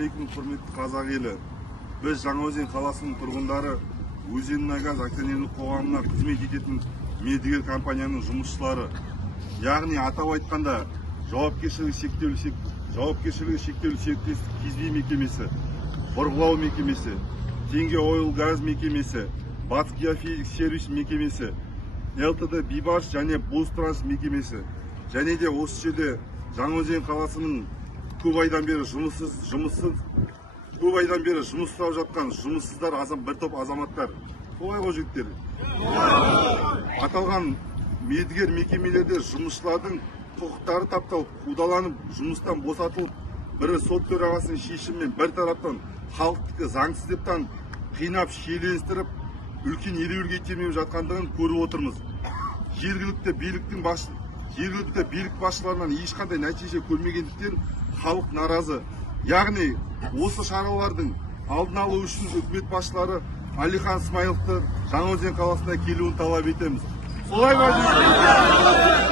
алейкум, құрметті қазақ елі. Біз Жаңаөзен қаласының тұрғындары Өзеннайгаз акционерлік қоғамына қызмет ететін мердігер компанияның жұмысшылары. Яғни атап айтқанда жауапкершілігі шектеулі серіктестік Кезбе мекемесі, Бұрғылау мекемесі, Теңге Ойл Газ мекемесі, Батыс Геофизик сервис мекемесі, ЛТД Бибаш және Бостранс мекемесі. Және де осы жерде Жаңаөзен қаласының көп айдан бері жұмыс жасап жатқан жұмыссыздар бір топ азаматтар. Солай ғой жігіттер. Аталған мердігер мекемелерде жұмысшылардың құқықтары тапталып, қудаланып, жұмыстан босатылып, бірі сот төрағасының шешімімен бір тараптан халықтыкі заңсыз деп танып, қинап, шиеленістіріп, үлкен ереуілге итермелеп жатқандығын көріп отырмыз. Жергілікті билік басшыларынан ешқандай нәтиже көрмегендіктен халық наразы. Яғни осы шаралардың алдын алу үшін үкімет басшылары Әлихан Смайыловты Жаңаөзен қаласына келуін талап етеміз. Солай ма?